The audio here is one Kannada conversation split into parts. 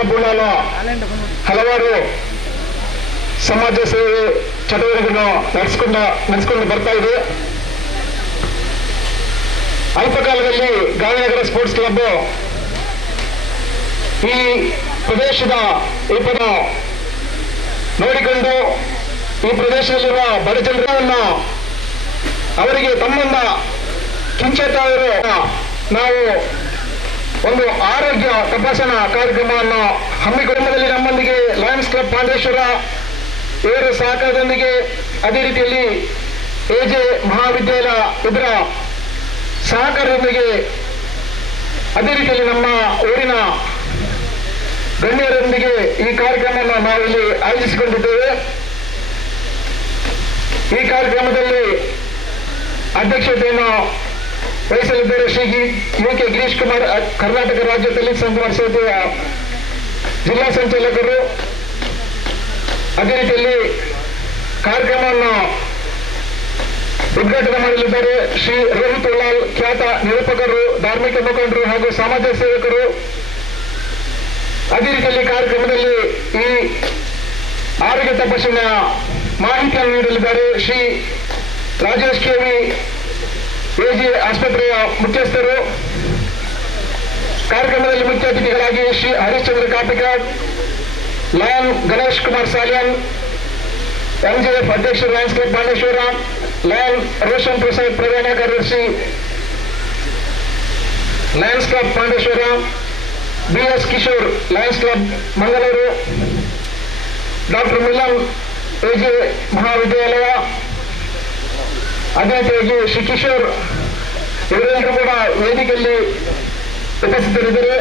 ಕ್ಲಬ್ ಉಳ್ಳಾಲ ಹಲವಾರು ಸಮಾಜ ಸೇವೆ ಚಟುವಟಿಕೆಗಳನ್ನು ನಡೆಸಿಕೊಂಡು ಬರ್ತಾ ಇದೆ. ಅಲ್ಪಕಾಲದಲ್ಲಿ ಗಾಂಧಿನಗರ ಸ್ಪೋರ್ಟ್ಸ್ ಕ್ಲಬ್ ಈ ಪ್ರದೇಶದ ನೋಡಿಕೊಂಡು ಈ ಪ್ರದೇಶದಲ್ಲಿರುವ ಬಡ ಜನರನ್ನು ಅವರಿಗೆ ತಮ್ಮನ್ನ ಕಿಂಚೆತ್ತವರು ನಾವು ಒಂದು ಆರೋಗ್ಯ ತಪಾಸಣಾ ಕಾರ್ಯಕ್ರಮವನ್ನು ಹಮ್ಮಿಕೊಂಡಲ್ಲಿ ನಮ್ಮೊಂದಿಗೆ ಲಯನ್ಸ್ ಕ್ಲಬ್ ಪಾಂಡೇಶ್ವರ ಇವರ ಸಹಕಾರದೊಂದಿಗೆ ಅದೇ ರೀತಿಯಲ್ಲಿ ಎಜೆ ಮಹಾವಿದ್ಯಾಲಯ ಇದರ ಸಹಕಾರದೊಂದಿಗೆ ಅದೇ ರೀತಿಯಲ್ಲಿ ನಮ್ಮ ಊರಿನ ಗಣ್ಯರೊಂದಿಗೆ ಈ ಕಾರ್ಯಕ್ರಮವನ್ನು ನಾವಿಲ್ಲಿ ಆಯೋಜಿಸಿಕೊಂಡಿದ್ದೇವೆ. ಈ ಕಾರ್ಯಕ್ರಮದಲ್ಲಿ ಅಧ್ಯಕ್ಷತೆಯನ್ನು ವಹಿಸಲಿದ್ದಾರೆ ಶ್ರೀ ಯುಕೆ ಗಿರೀಶ್ ಕುಮಾರ್, ಕರ್ನಾಟಕ ರಾಜ್ಯ ದಲಿತ ಸಂಘರ್ಷ ಸಮಿತಿಯ ಜಿಲ್ಲಾ ಸಂಚಾಲಕರು. ಅದೇ ರೀತಿಯಲ್ಲಿ ಕಾರ್ಯಕ್ರಮವನ್ನು ಉದ್ಘಾಟನೆ ಮಾಡಲಿದ್ದಾರೆ ಶ್ರೀ ರೋಹಿತ್ ಉಳ್ಳಾಲ್, ಖ್ಯಾತ ನಿರೂಪಕರು, ಧಾರ್ಮಿಕ ಮುಖಂಡರು ಹಾಗೂ ಸಮಾಜ ಸೇವಕರು. ಅದೇ ರೀತಿಯಲ್ಲಿ ಕಾರ್ಯಕ್ರಮದಲ್ಲಿ ಈ ಆರೋಗ್ಯ ತಪಾಸಣೆಯ ಮಾಹಿತಿಯನ್ನು ನೀಡಲಿದ್ದಾರೆ ಶ್ರೀ ರಾಜೇಶ್ ಕೆವಿ, ಎಜೆ ಆಸ್ಪತ್ರೆಯ ಮುಖ್ಯಸ್ಥರು. ಕಾರ್ಯಕ್ರಮದಲ್ಲಿ ಮುಖ್ಯ ಅತಿಥಿಗಳಾಗಿ ಶ್ರೀ ಹರಿಶ್ಚಂದ್ರ ಕಾಪಿಕಾಡ್, ಲಯನ್ ಗಣೇಶ್ ಕುಮಾರ್ ಸಾಲಿಯನ್, ಎಂಜೆಎಫ್ ಅಧ್ಯಕ್ಷರು lions club Pandeshwar, lion Roshan Prasad ಪ್ರಧಾನ ಕಾರ್ಯದರ್ಶಿ lions club Pandeshwar, BS Kishore lions club Mangaluru, doctor Milan AJ ಮಹಾವಿದ್ಯಾಲಯ, ಅದೇ ರೀತಿಯಾಗಿ ಶ್ರೀ ಕಿಶೋರ್ ಇವರೆಲ್ಲರೂ ಕೂಡ ವೇದಿಕೆಯಲ್ಲಿ ಉಪಸ್ಥಿತರಿದ್ದರೆ.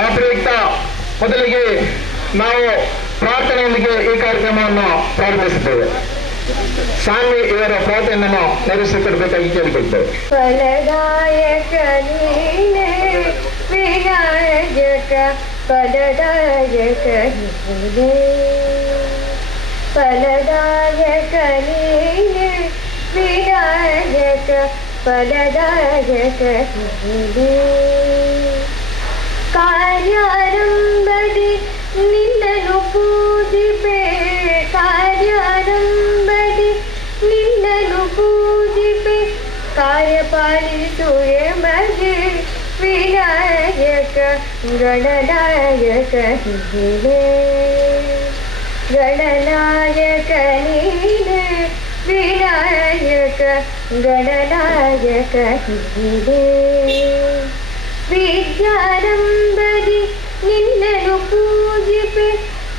ಆ ಪ್ರಯುಕ್ತ ಮೊದಲಿಗೆ ನಾವು ಪ್ರಾರ್ಥನೆಯೊಂದಿಗೆ ಈ ಕಾರ್ಯಕ್ರಮವನ್ನು ಪ್ರಾರಂಭಿಸುತ್ತೇವೆ. ಸ್ವಾಮಿ ಇವರ ಪ್ರಾರ್ಥನೆಯನ್ನು ನೆರವೇರಿಸಿಕೊಡಬೇಕಾಗಿ ಕೇಳಿಕೊಳ್ತೇವೆ. ಫಲದಾಯಕ ನೀನೆ ವಿನಾಯಕ ಫಲದಾಯಕ ನೀನೆ, ಫಲದಾಯಕ ನೀನೆ ವಿನಾಯಕ ಫಲದಾಯಕ ನೀನೆ. ಕಾರ್ಯಾರಂಭದಿ ನಿನ್ನನ್ನು ಪೂಜಿಪೆ, ಕಾರ್ಯಾರಂಭದಿ ನಿನ್ನನ್ನು ಪೂಜಿಪೆ, ಕಾರ್ಯಪಾಲಿಸು ಎಮಗೆ ವಿನಾಯಕ ಗಣನಾಯಕ ನೀನೆ, ಗಣನಾಯಕ ನೀನೆ ವಿನಾಯಕ ಗಣನಾಯಕ ನೀನೆ. ವಿದ್ಯಾರಂಭದಿ ನಿನ್ನನ್ನು ಪೂಜಿಪೆ,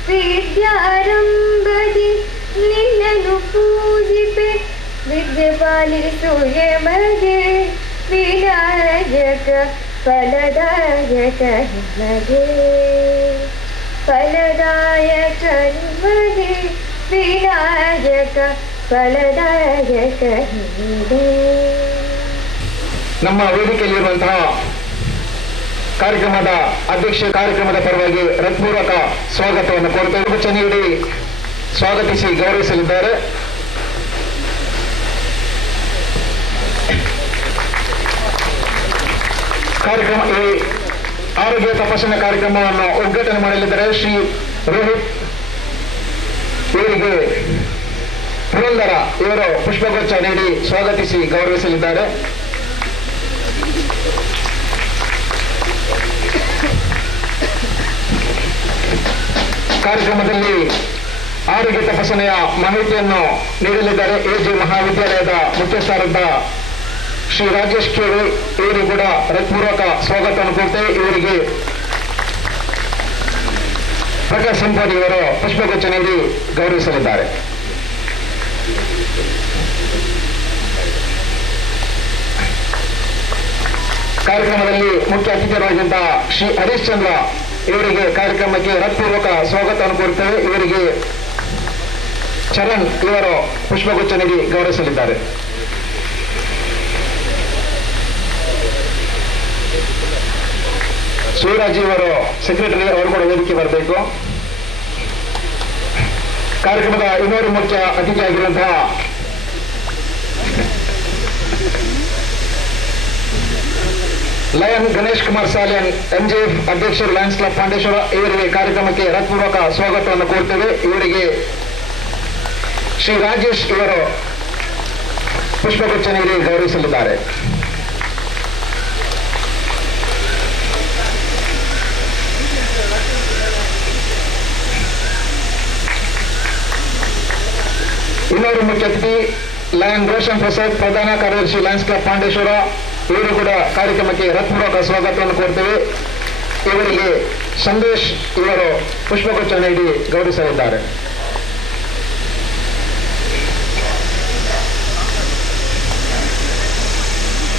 ವಿದ್ಯಾರಂಭದಿ ನಿನ್ನನ್ನು ಪೂಜಿಪೆ, ವಿದ್ಯೆ ಪಾಲಿಸು ಎಮಗೆ ವಿನಾಯಕ ಫಲದಾಯಕ ನಿಮಗೆ, ಫಲದಾಯಕ ನಿಮಗೆ ವಿನಾಯಕ ಫಲದಾಯಕ ನಿಮಗೆ. ನಮ್ಮ ವೇದಿಕೆಯಲ್ಲಿರುವಂತಹ ಕಾರ್ಯಕ್ರಮದ ಅಧ್ಯಕ್ಷ ಕಾರ್ಯಕ್ರಮದ ಪರವಾಗಿ ಹೃತ್ಪೂರ್ವಕ ಸ್ವಾಗತವನ್ನು ಕೋರುತ್ತೇವೆ. ಗುಚ್ಚ ನೀಡಿ ಸ್ವಾಗತಿಸಿ ಗೌರವಿಸಲಿದ್ದಾರೆ. ಕಾರ್ಯಕ್ರಮ ಈ ಆರೋಗ್ಯ ತಪಾಸಣೆ ಕಾರ್ಯಕ್ರಮವನ್ನು ಉದ್ಘಾಟನೆ ಮಾಡಲಿದ್ದಾರೆ ಶ್ರೀ ರೋಹಿತ್. ಇವರಿಗೆ ಪುರಂದರ ಇವರು ಪುಷ್ಪಗುಚ್ಛ ನೀಡಿ ಸ್ವಾಗತಿಸಿ ಗೌರವಿಸಲಿದ್ದಾರೆ. ಕಾರ್ಯಕ್ರಮದಲ್ಲಿ ಆರೋಗ್ಯ ತಪಾಸಣೆಯ ಮಾಹಿತಿಯನ್ನು ನೀಡಲಿದ್ದಾರೆ ಎಜೆ ಮಹಾವಿದ್ಯಾಲಯದ ಮುಖ್ಯಸ್ಥರಾದ ಶ್ರೀ ರಾಜೇಶ್ ಕೆವಿ. ಇವರು ಕೂಡ ಹೃತ್ಪೂರ್ವಕ ಸ್ವಾಗತವನ್ನು ಕೊಡ್ತೇವೆ. ಇವರಿಗೆ ಪ್ರಕಾಶ್ ಸಂಪಾದಿ ಇವರು ಪುಷ್ಪಗುಚ್ಛ ನೀಡಿ ಗೌರವಿಸಲಿದ್ದಾರೆ. ಕಾರ್ಯಕ್ರಮದಲ್ಲಿ ಮುಖ್ಯ ಅತಿಥಿಯಾಗಿದ್ದ ಶ್ರೀ ಹರಿಶ್ಚಂದ್ರ ಇವರಿಗೆ ಕಾರ್ಯಕ್ರಮಕ್ಕೆ ಹೃತ್ಪೂರ್ವಕ ಸ್ವಾಗತವನ್ನು ಕೋರುತ್ತೇವೆ. ಇವರಿಗೆ ಚರಣ್ ಇವರು ಪುಷ್ಪಗುಚ್ಛ ನೀಡಿ ಗೌರವಿಸಲಿದ್ದಾರೆ. ಸೂರಾಜ್ ಇವರು ಸೆಕ್ರೆಟರಿ, ಅವರು ಕೂಡ ವೇದಿಕೆ ಬರಬೇಕು. ಕಾರ್ಯಕ್ರಮದ ಇನ್ನೂರು ಮುಖ್ಯ ಅತಿಥಿಯಾಗಿರುವಂತಹ ಲಯನ್ ಗಣೇಶ್ ಕುಮಾರ್ ಸಾಲಿಯನ್ MJF ಅಧ್ಯಕ್ಷರು ಲಯನ್ಸ್ ಕ್ಲಬ್ ಪಾಂಡೇಶ್ವರ ಇವರಿಗೆ ಕಾರ್ಯಕ್ರಮಕ್ಕೆ ಹೃತ್ಪೂರ್ವಕ ಸ್ವಾಗತವನ್ನು ಕೋರ್ತೇವೆ. ಇವರಿಗೆ ಶ್ರೀ ರಾಜೇಶ್ ಇವರು ಪುಷ್ಪಗುಚ್ಛ ನೀಡಿ ಗೌರವಿಸಲಿದ್ದಾರೆ. ಇನ್ನೊಬ್ಬರು ಮುಖ್ಯ ಅತಿಥಿ ಲಯನ್ ರೋಷನ್ ಪ್ರಸಾದ್, ಪ್ರಧಾನ ಕಾರ್ಯದರ್ಶಿ ಲಯನ್ಸ್ ಕ್ಲಬ್ ಪಾಂಡೇಶ್ವರ, ಇವರು ಕೂಡ ಕಾರ್ಯಕ್ರಮಕ್ಕೆ ಹೃತ್ಪೂರ್ವಕ ಸ್ವಾಗತವನ್ನು ಕೋರ್ತೇವೆ. ಇವರಿಗೆ ಸಂದೇಶ್ ಇವರು ಪುಷ್ಪಗುಚ್ಛ ನೀಡಿ ಗೌರವಿಸಲಿದ್ದಾರೆ.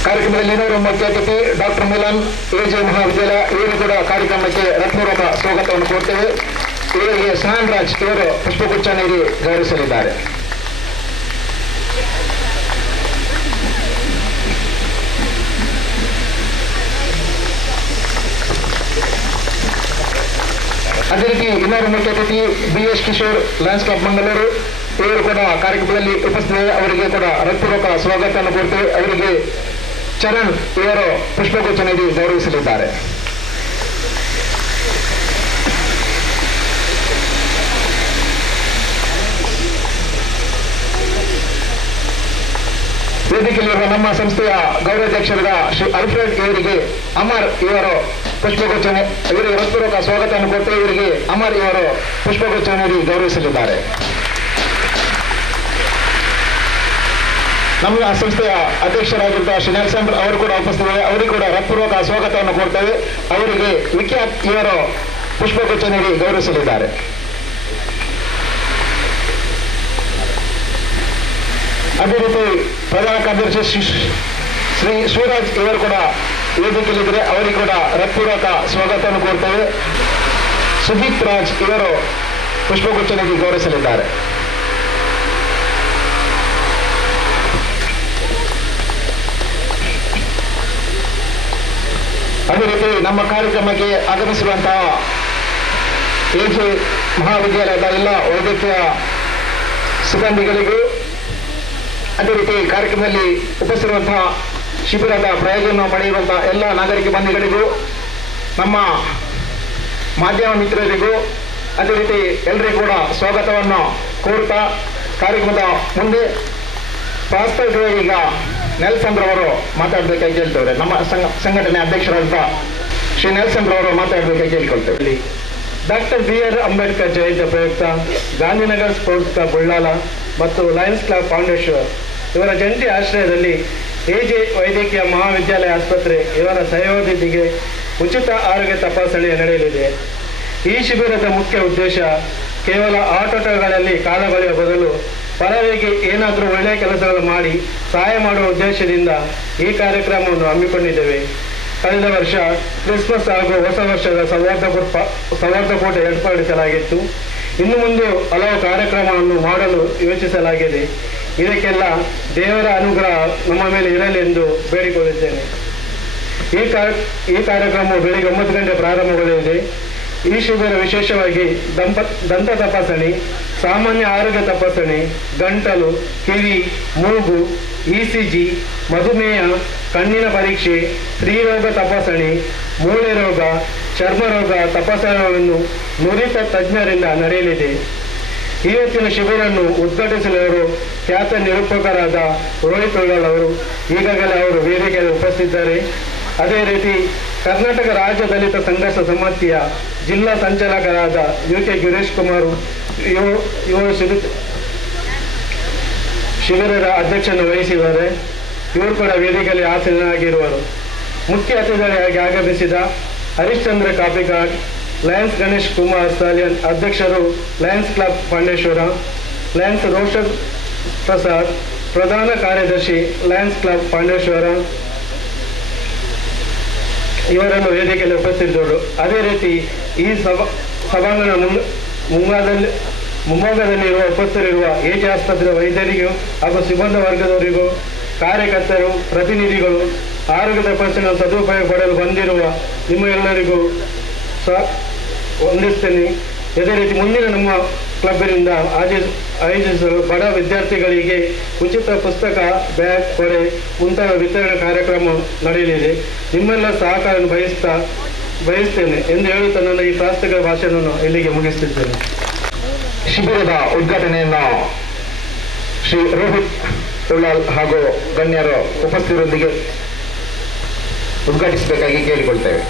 ಕಾರ್ಯಕ್ರಮದಲ್ಲಿ ಇನ್ನೊಬ್ಬರು ಮುಖ್ಯ ಅತಿಥಿ ಡಾಕ್ಟರ್ ಮಿಲನ್ AJ ಮಹಾವಿದ್ಯಾಲಯ, ಇವರು ಕೂಡ ಕಾರ್ಯಕ್ರಮಕ್ಕೆ ಹೃತ್ಪೂರ್ವಕ ಸ್ವಾಗತವನ್ನು ಕೋರ್ತೇವೆ. ಇವರಿಗೆ ಸ್ನಾನ್ ರಾಜ್ ಇವರು ಪುಷ್ಪಗುಚ್ಛ ನೀಡಿ ಗೌರವಿಸಲಿದ್ದಾರೆ. ಅದೇ ರೀತಿ ಇನ್ನೊಬ್ಬರು ಮುಖ್ಯ ಅತಿಥಿ BS Kishore lions club Mangaluru, ಇವರು ಕೂಡ ಕಾರ್ಯಕ್ರಮದಲ್ಲಿ ಉಪಸ್ಥಿತರು. ಅವರಿಗೆ ಕೂಡ ಹೃತ್ಪೂರ್ವಕ ಸ್ವಾಗತವನ್ನು ಕೋರ್ತೇವೆ. ಅವರಿಗೆ ಚರಣ್ ಇವರು ಪುಷ್ಪಗುಚ್ಛ ನೀಡಿ ಗೌರವಿಸಲಿದ್ದಾರೆ. ವೇದಿಕೆಯಲ್ಲಿರುವ ನಮ್ಮ ಸಂಸ್ಥೆಯ ಗೌರವಾಧ್ಯಕ್ಷರಾದ ಶ್ರೀ ಅಲ್ಫ್ರೆಡ್ ಇವರಿಗೆ ಅಮರ್ ಇವರು ಪುಷ್ಪಗುಚ್ಛ ಇವರಿಗೆ ಹೃತ್ಪೂರ್ವಕ ಸ್ವಾಗತವನ್ನು ಕೊಟ್ಟು ಇವರಿಗೆ ಅಮರ್ ಇವರು ಪುಷ್ಪಗುಚ್ಛ ನೀಡಿ ಗೌರವಿಸಲಿದ್ದಾರೆ. ನಮ್ಮ ಸಂಸ್ಥೆಯ ಅಧ್ಯಕ್ಷರಾಗಿದ್ದ ಶ್ರೀ ನೆಲ್ಸನ್ ಅವರು ಕೂಡ ಉಪಸ್ಥಿತರು. ಅವರಿಗೆ ಕೂಡ ಹೃತ್ಪೂರ್ವಕ ಸ್ವಾಗತವನ್ನು ಕೊಡ್ತೇವೆ. ಅವರಿಗೆ ವಿಖ್ಯಾತ್ ಇವರು ಪುಷ್ಪಗುಚ್ಛ ನೀಡಿ ಗೌರವಿಸಲಿದ್ದಾರೆ. ಅದೇ ರೀತಿ ಪ್ರಧಾನ ಕಾರ್ಯದರ್ಶಿ ಶ್ರೀ ಶಿವರಾಜ್ ಇವರು ಕೂಡ ವೇದಿಕೆಯಲ್ಲಿದ್ದರೆ ಅವರಿಗೆ ಕೂಡ ಹೃತ್ಪೂರ್ವಕ ಸ್ವಾಗತವನ್ನು ಕೋರ್ತೇವೆ. ಸುದೀಪ್ ರಾಜ್ ಇವರು ಪುಷ್ಪಗುಚ್ಛ ನೀಡಿ ಗೌರವಿಸಲಿದ್ದಾರೆ. ಅದೇ ರೀತಿ ನಮ್ಮ ಕಾರ್ಯಕ್ರಮಕ್ಕೆ ಆಗಮಿಸಿರುವಂತಹ AJ ಮಹಾವಿದ್ಯಾಲಯದ ಎಲ್ಲ ವೈದ್ಯಕೀಯ ಸಿಬ್ಬಂದಿಗಳಿಗೂ, ಅದೇ ರೀತಿ ಕಾರ್ಯಕ್ರಮದಲ್ಲಿ ಉಪಸ್ಥಿತಿರುವಂತಹ ಶಿಬಿರದ ಪ್ರಯೋಜನ ಪಡೆಯುವಂತಹ ಎಲ್ಲ ನಾಗರಿಕ ಬಂಧುಗಳಿಗೂ, ನಮ್ಮ ಮಾಧ್ಯಮ ಮಿತ್ರರಿಗೂ ಅದೇ ರೀತಿ ಎಲ್ಲರಿಗೂ ಕೂಡ ಸ್ವಾಗತವನ್ನು ಕೋರುತ್ತಾ ಕಾರ್ಯಕ್ರಮದ ಮುಂದೆ ಪ್ರಾಸ್ತಾವಿಕವಾಗಿ ಈಗ ನೆಲ್ಸನ್ ರವರು ಮಾತಾಡಬೇಕಾಗಿ ಕೇಳ್ತೇವೆ. ನಮ್ಮ ಸಂಘಟನೆ ಅಧ್ಯಕ್ಷರಾದಂಥ ಶ್ರೀ ನೆಲ್ಸನ್ ರವರು ಮಾತಾಡಬೇಕಾಗಿ ಕೇಳ್ಕೊಳ್ತೇವೆ. ಡಾಕ್ಟರ್ BR ಅಂಬೇಡ್ಕರ್ ಜಯಂತಿ ಪ್ರಯುಕ್ತ ಗಾಂಧಿನಗರ್ ಸ್ಪೋರ್ಟ್ಸ್ ಕ್ಲಬ್ ಬಳ್ಳಾಲ ಮತ್ತು ಲಯನ್ಸ್ ಕ್ಲಬ್ ಪಾಂಡೇಶ್ವರ್ ಇವರ ಜಂಟಿ ಆಶ್ರಯದಲ್ಲಿ AJ ವೈದ್ಯಕೀಯ ಮಹಾವಿದ್ಯಾಲಯ ಆಸ್ಪತ್ರೆ ಇವರ ಸಹಯೋಗದೊಂದಿಗೆ ಉಚಿತ ಆರೋಗ್ಯ ತಪಾಸಣೆ ನಡೆಯಲಿದೆ. ಈ ಶಿಬಿರದ ಮುಖ್ಯ ಉದ್ದೇಶ ಕೇವಲ ಆಟೋಟಗಳಲ್ಲಿ ಕಾಲಗಳೆಯುವ ಬದಲು ಪರವಾಗಿ ಏನಾದರೂ ಒಳ್ಳೆಯ ಕೆಲಸಗಳು ಮಾಡಿ ಸಹಾಯ ಮಾಡುವ ಉದ್ದೇಶದಿಂದ ಈ ಕಾರ್ಯಕ್ರಮವನ್ನು ಹಮ್ಮಿಕೊಂಡಿದ್ದೇವೆ. ಕಳೆದ ವರ್ಷ ಕ್ರಿಸ್ಮಸ್ ಹಾಗೂ ಹೊಸ ವರ್ಷದ ಸೌಹಾರ್ದಕೂಟ ಏರ್ಪಡಿಸಲಾಗಿತ್ತು. ಇನ್ನು ಮುಂದೆ ಹಲವು ಕಾರ್ಯಕ್ರಮವನ್ನು ಮಾಡಲು ಯೋಚಿಸಲಾಗಿದೆ. ಇದಕ್ಕೆಲ್ಲ ದೇವರ ಅನುಗ್ರಹ ನಮ್ಮ ಮೇಲೆ ಇರಲಿ ಎಂದು ಬೇಡಿಕೊಳ್ಳುತ್ತೇನೆ. ಈ ಕಾರ್ಯಕ್ರಮವು ಬೆಳಿಗ್ಗೆ 9 ಗಂಟೆ ಪ್ರಾರಂಭಗೊಳ್ಳಲಿದೆ. ಈ ಶಿಬಿರ ವಿಶೇಷವಾಗಿ ದಂತ ತಪಾಸಣೆ, ಸಾಮಾನ್ಯ ಆರೋಗ್ಯ ತಪಾಸಣೆ, ಗಂಟಲು, ಕಿವಿ, ಮೂಗು, ECG, ಮಧುಮೇಹ, ಕಣ್ಣಿನ ಪರೀಕ್ಷೆ, ಸ್ತ್ರೀರೋಗ ತಪಾಸಣೆ, ಮೂಳೆ ರೋಗ, ಚರ್ಮ ರೋಗ ತಪಾಸಣೆಯನ್ನು ನುರಿತ ತಜ್ಞರಿಂದ ನಡೆಯಲಿದೆ. ಇವತ್ತಿನ ಶಿಬಿರನ್ನು ಉದ್ಘಾಟಿಸಲಿರುವ ಖ್ಯಾತ ನಿರೂಪಕರಾದ ರೋಹಿತ್ ಉಳ್ಳಾಲ್ ಅವರು ಈಗಾಗಲೇ ಅವರು ವೇದಿಕೆಯಲ್ಲಿ ಉಪಸ್ಥಿತಿದ್ದಾರೆ. ಅದೇ ರೀತಿ ಕರ್ನಾಟಕ ರಾಜ್ಯ ದಲಿತ ಸಂಘರ್ಷ ಸಮಿತಿಯ ಜಿಲ್ಲಾ ಸಂಚಾಲಕರಾದ UK ಗಿರೀಶ್ ಕುಮಾರ್ ಇವರು ಶಿಬಿರದ ಅಧ್ಯಕ್ಷನ್ನು ವಹಿಸಿದ್ದಾರೆ. ಇವರು ಕೂಡ ವೇದಿಕೆಯಲ್ಲಿ ಆಸೀನರಾಗಿರುವರು. ಮುಖ್ಯ ಅತಿಥಿಗಳಾಗಿ ಆಗಮಿಸಿದ ಹರಿಶ್ಚಂದ್ರ ಕಾಪಿಕಾಡ್, ಲಯನ್ಸ್ ಗಣೇಶ್ ಕುಮಾರ್ ಸಾಲಿಯನ್ ಅಧ್ಯಕ್ಷರು lions club Pandeshwar, Lions Roshan Prasad ಪ್ರಧಾನ ಕಾರ್ಯದರ್ಶಿ ಲಯನ್ಸ್ ಕ್ಲಬ್ ಪಾಂಡೇಶ್ವರ ಇವರನ್ನು ವೇದಿಕೆಯಲ್ಲಿ ಉಪಸ್ಥಿತರು. ಅದೇ ರೀತಿ ಈ ಸಭಾಂಗಣ ಮುಂಭಾಗದಲ್ಲಿರುವ ಉಪಸ್ಥಿತರಿರುವ AJ ಆಸ್ಪತ್ರೆ ವೈದ್ಯರಿಗೂ ಹಾಗೂ ಸಿಬ್ಬಂದಿ ವರ್ಗದವರಿಗೂ, ಕಾರ್ಯಕರ್ತರು, ಪ್ರತಿನಿಧಿಗಳು, ಆರೋಗ್ಯ ತಪಾಸಣೆ ಸದುಪಯೋಗ ಪಡೆಯಲು ಬಂದಿರುವ ನಿಮ್ಮ ಎಲ್ಲರಿಗೂ ವಂದಿಸ್ತೇನೆ. ಅದೇ ರೀತಿ ಮುಂದಿನ ನಮ್ಮ ಕ್ಲಬ್ಬಿನಿಂದ ಆಯೋಜಿಸಲು ಬಡ ವಿದ್ಯಾರ್ಥಿಗಳಿಗೆ ಉಚಿತ ಪುಸ್ತಕ, ಬ್ಯಾಗ್, ಕೊಡೆ ಮುಂತಾದ ವಿತರಣೆ ಕಾರ್ಯಕ್ರಮ ನಡೆಯಲಿದೆ. ನಿಮ್ಮೆಲ್ಲ ಸಹಕಾರ ಬಯಸ್ತೇನೆ ಎಂದು ಹೇಳುತ್ತಾ ನನ್ನ ಈ ಪ್ರಾಸ್ತಾವಿಕ ಭಾಷಣವನ್ನು ಇಲ್ಲಿಗೆ ಮುಗಿಸುತ್ತಿದ್ದೇನೆ. ಶಿಬಿರದ ಉದ್ಘಾಟನೆಯನ್ನು ಶ್ರೀ ರೋಹಿತ್ ಉಳ್ಳಾಲ್ ಹಾಗೂ ಗಣ್ಯರು ಉಪಸ್ಥಿತರೊಂದಿಗೆ ಉದ್ಘಾಟಿಸಬೇಕಾಗಿ ಕೇಳಿಕೊಳ್ತೇವೆ.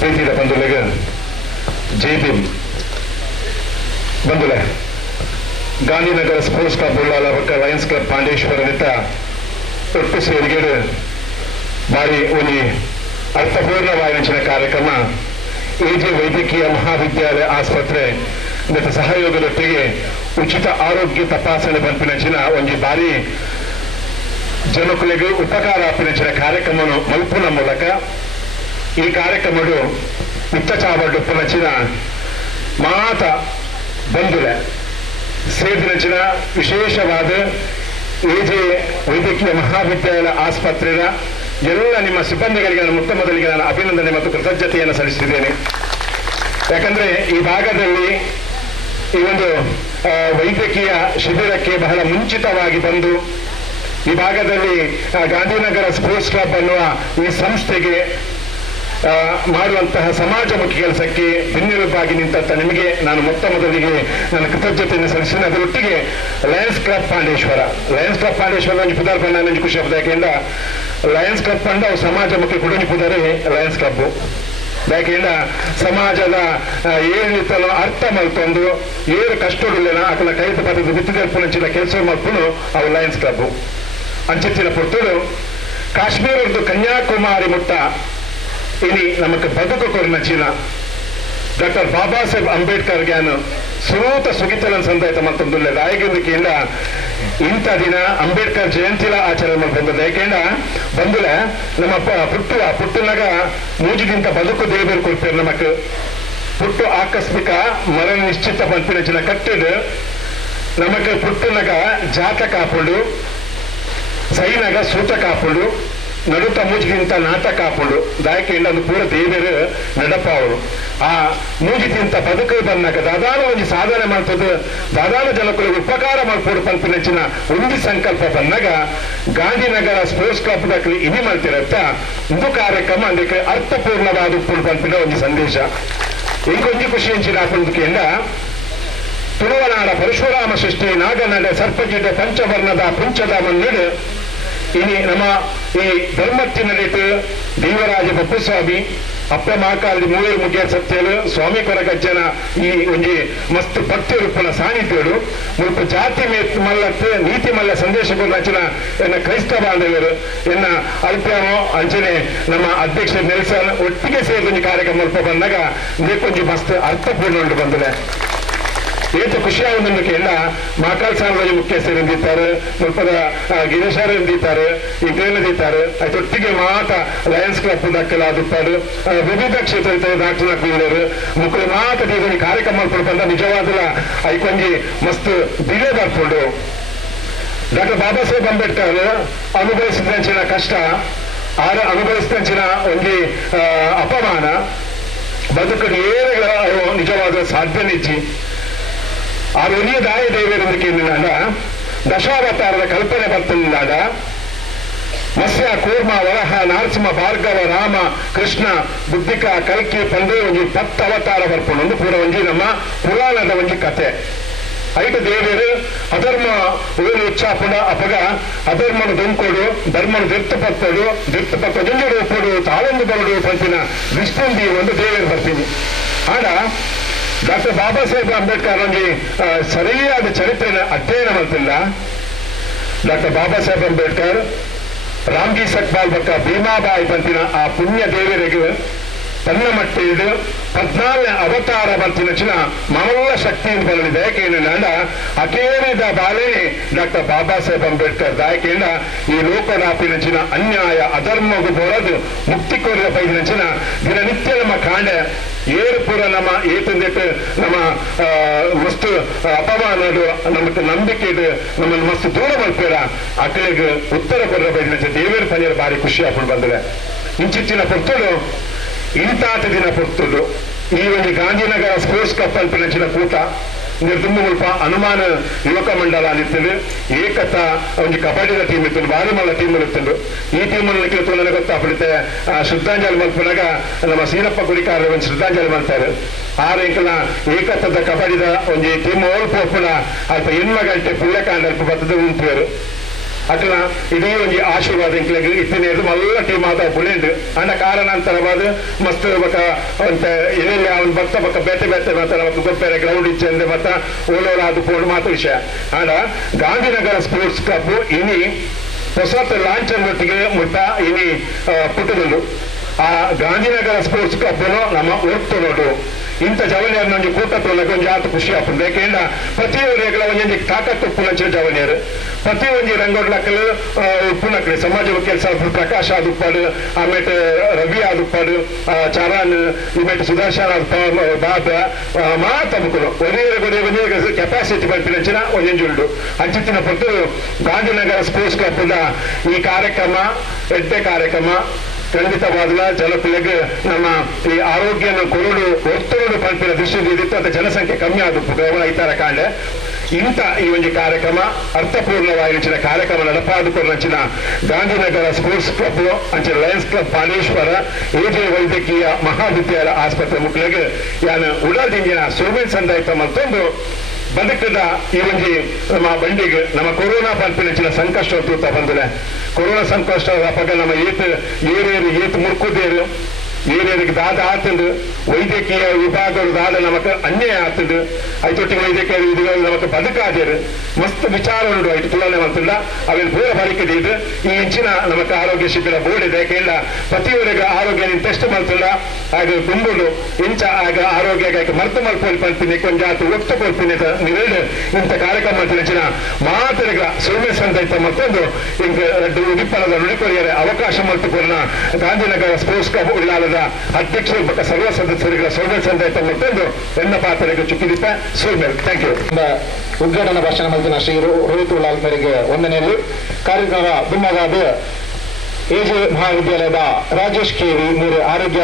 ಪ್ರೀತಿಯ ಬಂಧುಗಳಿಗೆ ಜೈ ಭೀಮ್. ಬಂಧುಲೆ, ಗಾಂಧಿನಗರ ಸ್ಪೋರ್ಟ್ಸ್ ಕ್ಲಬ್ ಉಳ್ಳಾಲ ಬೊಕ್ಕ ಲಯನ್ಸ್ ಕ್ಲಬ್ ಪಾಂಡೇಶ್ವರನಿತ್ತ ಒಟ್ಟು ಸೇರಿಗೆಡು ಬಾರಿ ಒಂದು ಅರ್ಥಪೂರ್ಣವಾದ ಕಾರ್ಯಕ್ರಮ ಎಜೆ ವೈದ್ಯಕೀಯ ಮಹಾವಿದ್ಯಾಲಯ ಆಸ್ಪತ್ರೆ ಮತ್ತು ಸಹಯೋಗದೊಟ್ಟಿಗೆ ಉಚಿತ ಆರೋಗ್ಯ ತಪಾಸಣೆ ಬಂಪಿನಂಚಿನ ಒಂದು ಬಾರಿ ಜನಕುಲಿಗೆ ಉಪಕಾರ ಆಪಿನಂಚಿನ ಕಾರ್ಯಕ್ರಮವನ್ನು ಮಲ್ಪುನ ಮೂಲಕ ಈ ಕಾರ್ಯಕ್ರಮಗಳು ಚಾವಡ್ಡುಪ್ಪನಚಿನ ಮಾತ ಬಂಧುಲೆ ಸೇರಿನಚಿನ ವಿಶೇಷವಾದ ಎಜೆ ವೈದ್ಯಕೀಯ ಮಹಾವಿದ್ಯಾಲಯ ಆಸ್ಪತ್ರೆಯ ಎಲ್ಲ ನಿಮ್ಮ ಸಿಬ್ಬಂದಿಗಳಿಗೆ ನಾನು ಮೊಟ್ಟ ಮೊದಲಿಗೆ ನಾನು ಅಭಿನಂದನೆ ಮತ್ತು ಕೃತಜ್ಞತೆಯನ್ನು ಸಲ್ಲಿಸಿದ್ದೇನೆ. ಯಾಕಂದ್ರೆ ಈ ಭಾಗದಲ್ಲಿ ಈ ಒಂದು ವೈದ್ಯಕೀಯ ಶಿಬಿರಕ್ಕೆ ಬಹಳ ಮುಂಚಿತವಾಗಿ ಬಂದು ಈ ಭಾಗದಲ್ಲಿ ಗಾಂಧಿನಗರ ಸ್ಪೋರ್ಟ್ಸ್ ಕ್ಲಬ್ ಅನ್ನುವ ಈ ಸಂಸ್ಥೆಗೆ ಮಾಡುವಂತಹ ಸಮಾಜಮುಖಿ ಕೆಲಸಕ್ಕೆ ಬೆನ್ನೆಲುಬಾಗಿ ನಿಂತ ನಿಮಗೆ ನಾನು ಮೊತ್ತ ಮೊದಲಿಗೆ ನನ್ನ ಕೃತಜ್ಞತೆಯನ್ನು ಸಲ್ಲಿಸಿದ. ಅದರೊಟ್ಟಿಗೆ ಲಯನ್ಸ್ ಕ್ಲಬ್ ಪಾಂಡೇಶ್ವರ ಒಂದು ಪುದಾರ್ ಬಂದ ನಂಜು ಖುಷಿ ಹಬ್ಬದಾಕೆಂಡ ಲಯನ್ಸ್ ಕ್ಲಬ್ ಪಂಡ ಅವು ಸಮಾಜಮುಖಿ ಕುಡನಿ ಪುದರೆ ಲಯನ್ಸ್ ಕ್ಲಬ್ ಯಾಕೆಂಡ ಸಮಾಜದ ಏನಿತ್ತನೋ ಅರ್ಥ ಮಲ್ತೊಂದು ಏರು ಕಷ್ಟಗಳಿಲ್ಲ ಆಕಲ ಕೈತ ಪದದ ಬಿತ್ತಿದಲ್ಪುನಂಚಿನ ಕೆಲಸ ಮಲ್ಪುನು ಅವು ಲಯನ್ಸ್ ಕ್ಲಬ್ ಅಂಚಿತ್ತಿನ ಪುರ್ತುಡು ಕಾಶ್ಮೀರದ್ದು ಕನ್ಯಾಕುಮಾರಿ ಮುಟ್ಟ ಇನಿ ನಮಕ್ ಬದುಕು ಕೊರ್ನಚಿನ ಡಾಕ್ಟರ್ ಬಾಬಾ ಸಾಹೇಬ್ ಅಂಬೇಡ್ಕರ್ ಜ್ಞಾನ ಸುರೂತ ಸುಗಿತಲನ್ ಸಂದಾಯಿತ ಮತ್ತೊಂದುಲ್ಲ ರಾಯಗಿಂದಕ್ಕಿಂದ ಇಂಥ ದಿನ ಅಂಬೇಡ್ಕರ್ ಜಯಂತಿಲ ಆಚರಣೆ ಮಾಡ್ಬಂದದ್ದು. ಯಾಕೆಂಡ ಬಂದುಲ ನಮ್ಮ ಪುಟ್ಟನಾಗ ಮೂಜಿಗಿಂತ ಬದುಕು ದೇವರು ಕೊಡ್ತೇವೆ. ನಮಕ್ ಪುಟ್ಟು ಆಕಸ್ಮಿಕ ಮರಣ ನಿಶ್ಚಿತ ಬಂಪಿನ ಕಟ್ಟಿಡು ನಮಕ್ ಪುಟ್ಟನಾಗ ಜಾತ ಕಾಪುಡು ಸೈನಾಗ ಸೂತ ಕಾಪುಡು ನಡುತ್ತ ಮೂಜಿಗಿಂತ ನಾಟ ಕಾಪುಡು ದಾಯಕೆಂಡ ಅದು ಪೂರ ದೇವರು ನಡಪಾವರು ಆ ಮೂಜಿಗಿಂತ ಬದುಕು ಬಂದಾಗ ದಾದಾನ ಒಂದು ಸಾಧನೆ ಮಾಡ್ತದ್ದು ದಾದಾನ ಜನಕುಲಿಗೆ ಉಪಕಾರ ಮಾಡ್ಕೊಡು ಪಂಪಿನಂಚಿನ ಒಂದು ಸಂಕಲ್ಪ ಬಂದಾಗ ಗಾಂಧಿನಗರ ಸ್ಪೋರ್ಟ್ಸ್ ಕ್ಲಬ್ ದಾಖಲೆ ಇನಿ ಮಾಡ್ತಿರತ್ತ ಇದು ಕಾರ್ಯಕ್ರಮ ಅದಕ್ಕೆ ಅರ್ಥಪೂರ್ಣವಾದ ಉಪ್ಪುಡು ಪಂಪಿನ ಒಂದು ಸಂದೇಶ ಇಂಕೊಂದು ಖುಷಿ ಹಂಚಿನ ಹಾಕೊಂಡ್ಕೆಂಡ ತುಳುವನಾಡ ಪರಶುರಾಮ ಸೃಷ್ಟಿ ನಾಗನಡ ಸರ್ಪಜಿಡ ಪಂಚವರ್ಣದ ಪುಂಚದ ಮನ್ನಿಡು ಇನಿ ನಮ್ಮ ಈ ಧರ್ಮತ್ತಿನಡಿಟ್ಟು ದೇವರಾಜ ಬಪ್ಪುಸ್ವಾಮಿ ಅಪ್ಪ ಮಾಕಾಲಿ ಮೂವೇರು ಮುಗಿಯ ಸತ್ಯಲು ಸ್ವಾಮಿ ಕೊರಗಜ್ಜನ ಈ ಒಂಜಿ ಮಸ್ತ್ ಭಕ್ತಿ ರೂಪನ ಸಾನ್ನಿಧ್ಯಗಳು ಮುಲ್ಪ ಜಾತಿ ಮಲ್ಲತ್ತು ನೀತಿ ಮಲ್ಲ ಸಂದೇಶ ಕೊಡಚಿನ ಎನ್ನ ಕ್ರೈಸ್ತ ಬಾಂಧವ್ಯರು ಎನ್ನ ಅಲ್ಪೇನೋ ಅಂಚನೆ ನಮ್ಮ ಅಧ್ಯಕ್ಷ ನೆಲ್ಸನ್ ಒಟ್ಟಿಗೆ ಸೇರಿ ಕಾರ್ಯಕ್ರಮ ಮುಲ್ಪ ಬಂದಾಗ ಕೊಂಚ ಮಸ್ತ್ ಅರ್ಥಪೂರ್ಣ ಉಂಟು ಬಂದಿದೆ. ಏತು ಖುಷಿಯಾಗುವುದನ್ನು ಕೇಳ ಮಾಕಾಲ್ ಸಾರ್ವಜನಿಕ ಮುಖ್ಯಸ್ಥರಿಂದಿದ್ದಾರೆ, ಮುಲ್ಪದ ಗಿರೀಶಾರಿಂದಿದ್ದಾರೆ, ಇಂಗ್ಲೇನದಿದ್ದಾರೆ, ಅದೊಟ್ಟಿಗೆ ಮಾತ ಲಯನ್ಸ್ ಕ್ಲಬ್ ದಕ್ಕಲಾದುತ್ತಾರೆ, ವಿವಿಧ ಕ್ಷೇತ್ರದ ಡಾಕ್ಟರ್ ಬೀಳರು ಮುಕ್ಕಳು ಮಾತ ಇದನ್ನು ಕಾರ್ಯಕ್ರಮ ಬಂದ ನಿಜವಾದ ಐಕೊಂಜಿ ಮಸ್ತ್ ದಿಲೇ ಬರ್ಕೊಂಡು ಡಾಕ್ಟರ್ ಬಾಬಾ ಸಾಹೇಬ್ ಅಂಬೇಡ್ಕರ್ ಅನುಭವಿಸಿದಂಚಿನ ಕಷ್ಟ ಅನುಭವಿಸಿದಂಚಿನ ಒಂದು ಅಪಮಾನ ಬದುಕಲು ಏರೆಗಳ ನಿಜವಾದ ಸಾಧ್ಯನಿಚ್ಚಿ ಆ ಒಲಿಯ ದಾಯ ದೇವರೊಂದಿಗೆ ದಶಾವತಾರದ ಕಲ್ಪನೆ ಬರ್ತಲಿಲ್ಲಾಡ ಮತ್ಸ್ಯ ಕೂರ್ಮ ವರಹ ನರಸಿಂಹ ಭಾರ್ಗವ ರಾಮ ಕೃಷ್ಣ ಬುದ್ಧಿಕ ಕಲ್ಕಿ ಪಂದೆ ಒಂಜಿ 10 ಅವತಾರ ಬರ್ಕೊಂಡು ಒಂದು ಪೂರ ಒಂಜಿ ನಮ್ಮ ಪುರಾಣದ ಒಂಜಿ ಕತೆ ಐದು ದೇವರು ಅಧರ್ಮ ಏನು ಉಚ್ಚಾಪುಡ ಅಪಗ ಅಧರ್ಮನು ದೊಂಕೋಡು ಧರ್ಮನು ದಿರ್ತಪತ್ತೋಡು ಜಂಜಡು ಒಪ್ಪೋಡು ತಾಳೊಂದು ಬರಡು ಪಂಪಿನ ವಿಷ್ಣುಂದಿ ಒಂದು ದೇವರು ಬರ್ತೀನಿ ಆಡ ಡಾಕ್ಟರ್ ಬಾಬಾ ಸಾಹೇಬ್ ಅಂಬೇಡ್ಕರ್ ಒಂಜಿ ಸರಿಯಾದ ಚರಿತ್ರೆನ ಅಧ್ಯಯನ ಮಾಡ್ತಿಲ್ಲ. ಡಾಕ್ಟರ್ ಬಾಬಾ ಸಾಹೇಬ್ ಅಂಬೇಡ್ಕರ್ ರಾಮ್ಜಿ ಸಕ್ಪಾಲ್ ಬಕ್ಕ ಭೀಮಾಬಾಯಿ ಪಂಪಿನ ಆ ಪುಣ್ಯ ದೇವರಿಗೆ ತನ್ನ ಮಟ್ಟಿದ್ದು 14ನೇ ಅವತಾರ ಬರ್ತಿನ ಮನೋಲ್ಲ ಶಕ್ತಿಯನ್ನು ಬರಲಿ ದಯಕೆಯಿಂದ ಅಕೇರಿದ ಬಾಲೇನೆ ಡಾಕ್ಟರ್ ಬಾಬಾ ಸಾಹೇಬ್ ಅಂಬೇಡ್ಕರ್ ದಾಯಕೆಯಿಂದ ಈ ಲೋಕದಾಪಿನಂಚಿನ ಅನ್ಯಾಯ ಅಧರ್ಮಗೂ ಬರೋದು ಮುಕ್ತಿ ಕೋರಿದ ಪೈದಿನಂಚಿನ ದಿನನಿತ್ಯ ನಮ್ಮ ಕಾಂಡೆ ಏರು ಪೂರ ನಮ್ಮ ಏತಂದಿಟ್ಟು ನಮ್ಮ ಮಸ್ತ್ ಅಪಮಾನದು ನಮಗೆ ನಂಬಿಕೆ ನಮ್ಮನ್ನು ಮಸ್ತ್ ದೂರ ಮಲ್ಪೇರ ಅಕ್ಕಳಿಗೆ ಉತ್ತರ ಕೊಡುವ ಪೈದಿನ ದೇವೇರು ಪನಿಯರು ಭಾರಿ ಖುಷಿ ಹಾಕೊಂಡು ಬಂದರೆ ಇಂಚಿತ್ತಿನ ಪುರ್ತಲು ಇಂತಾತ ದಿನ ಪುರ್ತಲು ಈ ಒಂದು ಗಾಂಧಿನಗರ ಸ್ಪೋರ್ಟ್ಸ್ ಕಪ್ ಅಲ್ಪಿನ ಕೂಟ ತುಂಬ ಸ್ವಲ್ಪ ಅನುಮಾನ ಯುವಕ ಮಂಡಲ ಅನಿರ್ತದೆ ಏಕತ ಒಂದು ಕಬಡ್ಡಿದ ಟೀಮ್ ಇತ್ತು ವಾಲಿಬಾಲ್ ಟೀಮ್ ಇರ್ತಂಡು ಈ ಟೀಮಲ್ಲಿ ನನಗೆ ಗೊತ್ತಾಗ್ಬಿಡುತ್ತೆ ಶ್ರದ್ಧಾಂಜಲಿ ಮಲ್ಪನಾಗ ನಮ್ಮ ಸೀನಪ್ಪ ಗುರಿಕಾರ ಒಂದು ಶ್ರದ್ಧಾಂಜಲಿ ಮಾಡ್ತಾರೆ ಆರು ಎಂಕಲ ಏಕತದ ಕಬಡ್ಡಿದ ಒಂದು ಟೀಮ್ ಓಲ್ಪೋಪುನ ಅಲ್ಪ ಹೆಣ್ಮ ಗಂಟೆ ಪುಳ್ಳೆಕಾಂಡ ಅಲ್ಪ ಬತ್ತದ ಉಂಟು ಅಟ್ಲ ಇಡೀ ಒಂದು ಆಶೀರ್ವಾದ ಇಂಕ್ಲೆಗ್ ಇತ್ತಿನೇದು ಮಲ್ಲ ಟೀಮ್ ಆದ ಪುಳಿಂಡು ಅಂಡ ಕಾರಣಾಂತರವಾದ ಮಸ್ತ್ ಬಕ ಅಂತ ಏನೆಲ್ಲ ಅವನು ಭಕ್ತ ಬಕ್ಕ ಬೇಟೆ ಬೇಟೆ ಮಾತ್ರ ನಮಗೆ ಗೊಪ್ಪೇರೆ ಗ್ರೌಂಡ್ ಇಚ್ಚಂದೆ ಮತ್ತ ಓಲೋಲ ಅದು ಪೋಡು ಮಾತು ವಿಷಯ ಆಡ ಗಾಂಧಿನಗರ ಸ್ಪೋರ್ಟ್ಸ್ ಕ್ಲಬ್ ಇನಿ ಹೊಸತ್ ಲಾಂಛನೊಟ್ಟಿಗೆ ಮುಟ್ಟ ಇನಿ ಪುಟ್ಟದಲ್ಲು ಆ ಗಾಂಧಿನಗರ ಸ್ಪೋರ್ಟ್ಸ್ ಕ್ಲಬ್ ನಮ್ಮ ಒಟ್ಟು ನೋಡು ಇಂಥ ಜವಳಿಯರು ನನಗೆ ಕೂಟ ತೊಳಗೆ ಒಂದು ಜಾತು ಖುಷಿ ಆಗ್ತದೆ ಯಾಕೆಂದ ಪ್ರತಿಯೊಬ್ಬರ ಒಂದೊಂದು ತಾಕತ್ತು ಉಪ್ಪುನಂಚಿನ ಜವಳಿಯರು ಪ್ರತಿಯೊಂದು ರಂಗೋಡ್ಲಕ್ಕಲು ಉಪ್ಪುನಕ್ಕಳು ಸಮಾಜ ಕೆಲಸ ಪ್ರಕಾಶ್ ಆದುಪ್ಪಾಡು ಆಮೇಲೆ ರವಿ ಆದುಪ್ಪಾಡು ಚರಣ್ ಇಮೇಲೆ ಸುದರ್ಶನ್ ಬಾಬ ಮಾತಬುಕರು ಒರಿಯರ ಕೆಪಾಸಿಟಿ ಬಂಪಿನಂಚಿನ ಒಂದೊಂದು ಅಂಚಿತ್ತಿನ ಪೊತ್ತು ಗಾಂಧಿನಗರ ಸ್ಪೋರ್ಟ್ಸ್ ಕ್ಲಬ್ ಈ ಕಾರ್ಯಕ್ರಮ ಎಡ್ಡೆ ಕಾರ್ಯಕ್ರಮ ಖಂಡಿತವಾದ ಜನಪಿಳಿಗೆ ನಮ್ಮ ಈ ಆರೋಗ್ಯನ ಕೊರಡು ಒತ್ತೋಡು ಪಂಪಿನ ದೃಷ್ಟಿದಿತ್ತು ಅಂತ ಜನಸಂಖ್ಯೆ ಕಮ್ಮಿ ಆದ ಐತಾರ ಕಾಂಡೆ ಇಂಥ ಈ ಒಂದು ಕಾರ್ಯಕ್ರಮ ಅರ್ಥಪೂರ್ಣವಾಗಿನ ಕಾರ್ಯಕ್ರಮ ನಡಪಾದುಕೊಂಡಂಚಿನ ಗಾಂಧಿನಗರ ಸ್ಪೋರ್ಟ್ಸ್ ಕ್ಲಬ್ ಅಂಚಿನ ಲಯನ್ಸ್ ಕ್ಲಬ್ ಪಾಂಡೇಶ್ವರ ಎಜೆ ವೈದ್ಯಕೀಯ ಮಹಾವಿದ್ಯಾಲಯ ಆಸ್ಪತ್ರೆ ಮುಕ್ಳಿಗೆ ಯಾನು ಉಡಾದಿಂಗಿನ ಸೋಮೇನ್ ಸಂದಾಯಿತ ಮತ್ತೊಂದು ಬದುಕದ ಈ ಒಂದು ನಮ್ಮ ಬಂಡಿಗೆ ನಮ್ಮ ಕೊರೋನಾ ಪಂಪಿನಂಚಿನ ಸಂಕಷ್ಟ ತೂತ ಬಂದಿದೆ ಕೊರೋನಾ ಸಂಕಷ್ಟ ಪಗ ನಮ್ಮ ಏತು ಮುರ್ಕುದೇರು ಏರಿಯರಿಗೆ ದಾದ ಆತಂದು ವೈದ್ಯಕೀಯ ವಿಭಾಗಗಳು ದಾದ ನಮಕ್ ಅನ್ಯಾಯ ಆತಂದು ಐತೊಟ್ಟಿಗೆ ವೈದ್ಯಕೀಯ ವಿಧಿಗಳು ನಮಕ್ ಬದುಕಾದೇರು ಮಸ್ತ್ ವಿಚಾರ ಉಂಟು ಐಟು ತುಲನೆ ಮಾಡ್ತಿಲ್ಲ ಅವೇನು ಪೂರ ಬಳಿಕದೆ ಇದು ಈ ಇಂಚಿನ ನಮಕ್ ಆರೋಗ್ಯ ಶಿಬಿರ ಬೋರ್ಡ್ ಇದೆ ಯಾಕೆಂದ ಪ್ರತಿಯೊಬ್ಬರಿಗೆ ಆರೋಗ್ಯ ನೀನು ಟೆಸ್ಟ್ ಮಾಡ್ತಿಲ್ಲ ಹಾಗೆ ತುಂಬುಡು ಇಂಚ ಆಗ ಆರೋಗ್ಯ ಮರ್ತು ಮಲ್ಪೋಲ್ ಪಂಪಿನಿ ಕೊಂಜಾತು ಒತ್ತು ಕೊಲ್ಪಿನಿ ನೀವೆರಡು ಇಂಥ ಕಾರ್ಯಕ್ರಮ ಮಾಡ್ತಿನ ಮಾತರಿಗ ಸೌಮ್ಯ ಸಂದೈತ ಮತ್ತೊಂದು ಇಂಕ ಉಡಿಪ್ಪನದ ನುಡಿಕೊರಿಯರ ಅವಕಾಶ ಮಲ್ತುಕೊನ್ನ ಗಾಂಧಿನಗರ ಸ್ಪೋರ್ಟ್ಸ್ ಕ್ಲಬ್ ಉಳ್ಳಾಲದ ಅಧ್ಯಕ್ಷರು ಪಕ್ಕ ಸರ್ವ ಸದಸ್ಯರುಗಳ ಸೌಮ್ಯ ಸಂದೈತ ಮತ್ತೊಂದು ಎನ್ನ ಪಾತ್ರೆಗೆ ಚುಕ್ಕಿದಿಪ್ಪ ಸೌಮ್ಯ ಥ್ಯಾಂಕ್ ಯು. ಉದ್ಘಾಟನಾ ಭಾಷಣ ಮಲ್ತಿನ ಶ್ರೀ ರೋಹಿತ್ ಉಳ್ಳಾಲ್ ಮೇರೆಗೆ ವಂದನೆಯಲ್ಲಿ ಕಾರ್ಯಕ್ರಮ ಭಿನ್ನವಾದ ಎಜೆ ಮಹಾವಿದ್ಯಾಲಯದ ರಾಜೇಶ್ ಕೆವಿ ನೀರು ಆರೋಗ್ಯ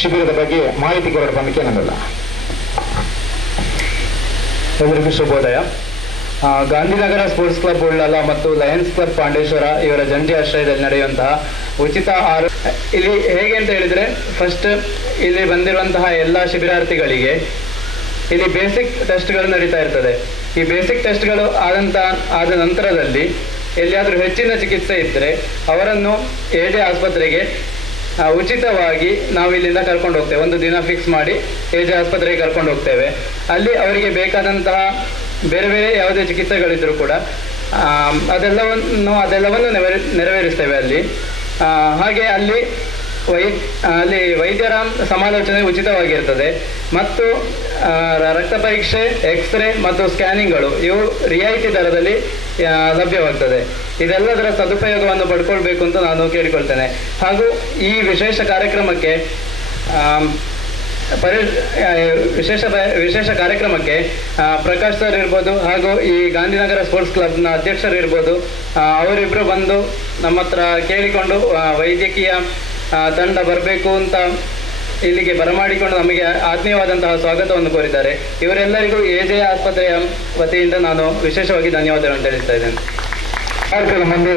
ಶಿಬಿರದ ಬಗ್ಗೆ ಮಾಹಿತಿ ಕೊರಡು ಬಂದಕ್ಕೆ ನನ್ನಲ್ಲ. ಎಲ್ಲರಿಗೂ ಶುಭೋದಯ. ಗಾಂಧಿನಗರ ಸ್ಪೋರ್ಟ್ಸ್ ಕ್ಲಬ್ ಉಳ್ಳಾಲ ಮತ್ತು ಲಯನ್ಸ್ ಕ್ಲಬ್ ಪಾಂಡೇಶ್ವರ ಇವರ ಜಂಟಿ ಆಶ್ರಯದಲ್ಲಿ ನಡೆಯುವಂತಹ ಉಚಿತ ಇಲ್ಲಿ ಹೇಗೆ ಅಂತ ಹೇಳಿದರೆ ಫಸ್ಟ್ ಇಲ್ಲಿ ಬಂದಿರುವಂತಹ ಎಲ್ಲ ಶಿಬಿರಾರ್ಥಿಗಳಿಗೆ ಇಲ್ಲಿ ಬೇಸಿಕ್ ಟೆಸ್ಟ್ಗಳು ನಡೀತಾ ಇರ್ತದೆ. ಈ ಬೇಸಿಕ್ ಟೆಸ್ಟ್ಗಳು ಆದ ನಂತರದಲ್ಲಿ ಎಲ್ಲಿಯಾದರೂ ಹೆಚ್ಚಿನ ಚಿಕಿತ್ಸೆ ಇದ್ದರೆ ಅವರನ್ನು ಎಜೆ ಆಸ್ಪತ್ರೆಗೆ ಉಚಿತವಾಗಿ ನಾವು ಇಲ್ಲಿಂದ ಕರ್ಕೊಂಡು ಹೋಗ್ತೇವೆ. ಒಂದು ದಿನ ಫಿಕ್ಸ್ ಮಾಡಿ ಎಜೆ ಆಸ್ಪತ್ರೆಗೆ ಕರ್ಕೊಂಡು ಹೋಗ್ತೇವೆ. ಅಲ್ಲಿ ಅವರಿಗೆ ಬೇಕಾದಂತಹ ಬೇರೆ ಬೇರೆ ಯಾವುದೇ ಚಿಕಿತ್ಸೆಗಳಿದ್ರೂ ಕೂಡ ಅದೆಲ್ಲವನ್ನು ನೆರವೇರಿಸ್ತೇವೆ ಅಲ್ಲಿ. ಹಾಗೆ ಅಲ್ಲಿ ವೈದ್ಯರ ಸಮಾಲೋಚನೆ ಉಚಿತವಾಗಿರ್ತದೆ ಮತ್ತು ರಕ್ತ ಪರೀಕ್ಷೆ, ಎಕ್ಸ್ರೇ ಮತ್ತು ಸ್ಕ್ಯಾನಿಂಗ್ಗಳು ಇವು ರಿಯಾಯಿತಿ ದರದಲ್ಲಿ ಲಭ್ಯವಾಗ್ತದೆ. ಇದೆಲ್ಲದರ ಸದುಪಯೋಗವನ್ನು ಪಡ್ಕೊಳ್ಬೇಕು ಅಂತ ನಾನು ಕೇಳಿಕೊಳ್ತೇನೆ. ಹಾಗೂ ಈ ವಿಶೇಷ ಕಾರ್ಯಕ್ರಮಕ್ಕೆ ವಿಶೇಷ ಕಾರ್ಯಕ್ರಮಕ್ಕೆ ಪ್ರಕಾಶ್ ಸರ್ ಇರ್ಬೋದು ಹಾಗೂ ಈ ಗಾಂಧಿನಗರ ಸ್ಪೋರ್ಟ್ಸ್ ಕ್ಲಬ್ನ ಅಧ್ಯಕ್ಷರು ಇರ್ಬೋದು, ಅವರಿಬ್ಬರು ಬಂದು ನಮ್ಮ ಹತ್ರ ಕೇಳಿಕೊಂಡು ವೈದ್ಯಕೀಯ ತಂಡ ಬರಬೇಕು ಅಂತ ಇಲ್ಲಿಗೆ ಬರಮಾಡಿಕೊಂಡು ನಮಗೆ ಆತ್ಮೀಯವಾದಂತಹ ಸ್ವಾಗತವನ್ನು ಕೋರಿದ್ದಾರೆ. ಇವರೆಲ್ಲರಿಗೂ ಎಜೆ ಆಸ್ಪತ್ರೆಯ ವತಿಯಿಂದ ನಾನು ವಿಶೇಷವಾಗಿ ಧನ್ಯವಾದಗಳನ್ನು ತಿಳಿಸ್ತಾ ಇದ್ದೇನೆ. ಕಾರ್ಯಕ್ರಮ ಮುಂದೆ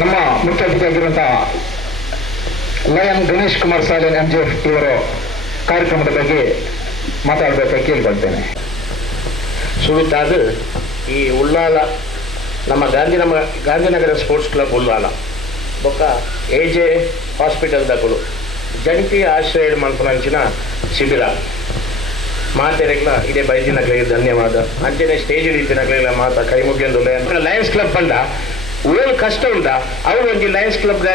ನಮ್ಮ ಮುಖ್ಯ ಅತಿಥಿಯಾಗಿರುವಂತಹ ಲಯನ್ ಗಣೇಶ್ ಕುಮಾರ್ ಸಾಲಿನ್ MJF ಇವರು ಕಾರ್ಯಕ್ರಮದ ಬಗ್ಗೆ ಮಾತಾಡಬೇಕಾಗಿ ಕೇಳಿಕೊಳ್ತೇನೆ. ಸುಮಿತಾದ ಈ ಉಳ್ಳಾಲ ನಮ್ಮ ಗಾಂಧಿನಗರ ಸ್ಪೋರ್ಟ್ಸ್ ಕ್ಲಬ್ ಉಳ್ಳಾಲ ಬೊಕ್ಕ ಎಜೆ ಹಾಸ್ಪಿಟಲ್ದಗಳು ಜಂಟಿ ಆಶ್ರಯ ಮಲ್ಪನಂಚಿನ ಶಿಬಿರ ಮಾತೆರೆಗ್ಲ ಇದೇ ಬೈದಿನಗಳಿಗೆ ಧನ್ಯವಾದ. ಅಂಚನೆ ಸ್ಟೇಜ್ ರೀತಿನಗಳೆಲ್ಲ ಮಾತಾ ಕೈ ಮುಗಿಯೊಂದು ಲಯನ್ಸ್ ಕ್ಲಬ್ ಬಂದ ಊರು ಕಷ್ಟ ಉಂಟ ಅವ್ರು ಒಂದು ಲಯನ್ಸ್ ಕ್ಲಬ್ಗೆ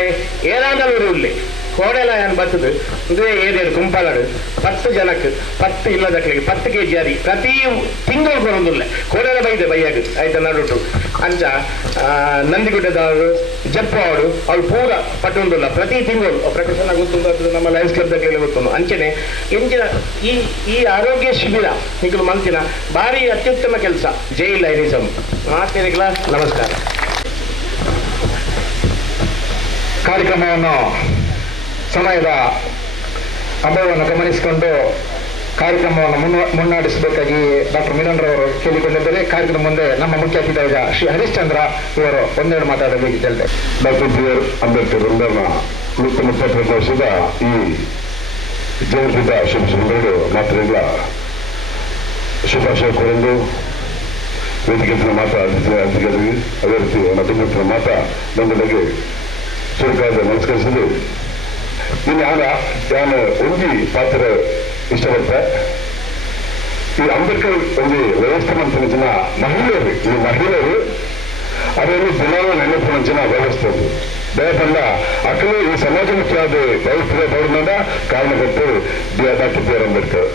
ಏನಾದರೂ ಉಳ್ಳಿ ಕೋಡೆಲ ಏನು ಬರ್ತದೆ ಅಂದರೆ ಏನೇನು ಗುಂಪಾಲಡು 10 ಜನಕ್ಕೆ 10 ಇಲ್ಲದಕ್ಕೆ 10 kg ಅರಿ ಪ್ರತಿ ತಿಂಗಳು ಬರೋದಿಲ್ಲ ಕೋಡೆಲ ಬೈಯಾಗ ಆಯ್ತಾ ನಡುಟು ಅಂಚ ನಂದಿಗುಡ್ಡದವರು ಜಪ್ಪ ಅವ್ರು ಪೂರ ಪಟ್ಟೊಂದಿಲ್ಲ ಪ್ರತಿ ತಿಂಗಳು ಪ್ರಕಾಶನ ಗೊತ್ತುಂಟು ನಮ್ಮ ಲಯನ್ಸ್ ಕ್ಲಬ್ದಾಗಲೆಲ್ಲ ಗೊತ್ತುಂಟು. ಅಂಚನೆ ಎಂಚಿನ ಈ ಆರೋಗ್ಯ ಶಿಬಿರ ನಿಖಲು ಮಲ್ತಿನ ಭಾರಿ ಅತ್ಯುತ್ತಮ ಕೆಲಸ. ಜೈ ಲೈನಿಸಮ್ ಮಾತೇರಿಗಳ ನಮಸ್ಕಾರ. ಕಾರ್ಯಕ್ರಮವನ್ನು ಸಮಯದ ಅಭಾವವನ್ನು ಗಮನಿಸಿಕೊಂಡು ಕಾರ್ಯಕ್ರಮವನ್ನು ಮುನ್ನಡೆಸಬೇಕಾಗಿ ಡಾಕ್ಟರ್ ಮಿಲನ್ರವರು ಕೇಳಿಕೊಂಡಿದ್ದಾರೆ. ಕಾರ್ಯಕ್ರಮ ಮುಂದೆ ನಮ್ಮ ಮುಖ್ಯ ಅತಿಥಿಯಾದ ಶ್ರೀ ಹರಿಶ್ಚಂದ್ರ ಇವರು ಒಂದೆರಡು ಮಾತಾಡಬೇಕು ಹೇಳ್ತಾರೆ. ಡಾಕ್ಟರ್ BR ಅಂಬೇಡ್ಕರ್ ಅವರ 132 ವರ್ಷದ ಈ ಜಯಂತಿದ ಶುಭ ಸಂದರ್ಭಗಳು ಮಾತ್ರ ಶುಭಾಶಯ ಕೋರಲು ವೇದಿಕೆ ಮಾತ್ರ ಅಧಿಕಾರಿಗೆ ಅದೇ ರೀತಿ ಮಧ್ಯಮ ಮಾತ್ರ ನಮ್ಮೊಂದಿಗೆ ಚುರುಕಾದ ನಮಸ್ಕರಿಸಲು ಇನ್ನು ನಾನು ಒಂಜಿ ಪಾತ್ರ ಇಷ್ಟಪಡ್ತೆ. ಈ ಅಂಬೇಡ್ಕರ್ ಒಂದು ವ್ಯವಸ್ಥೆ ಮಂಚಿನ ಮಹಿಳೆಯರು ಅದನ್ನು ದಿನಾಲ ನೆನಪಿನ ವ್ಯವಸ್ಥೆ ಅದು ದಯಪಂಡ ಅಕ್ಕಲು ಈ ಸಮಾಜ ಮುಖ್ಯವಾದ ವ್ಯವಸ್ಥೆ ಬರೋದ್ರಿಂದ ಕಾರಣಕರ್ತರು ಡಾಕ್ಟರ್ BR ಅಂಬೇಡ್ಕರ್.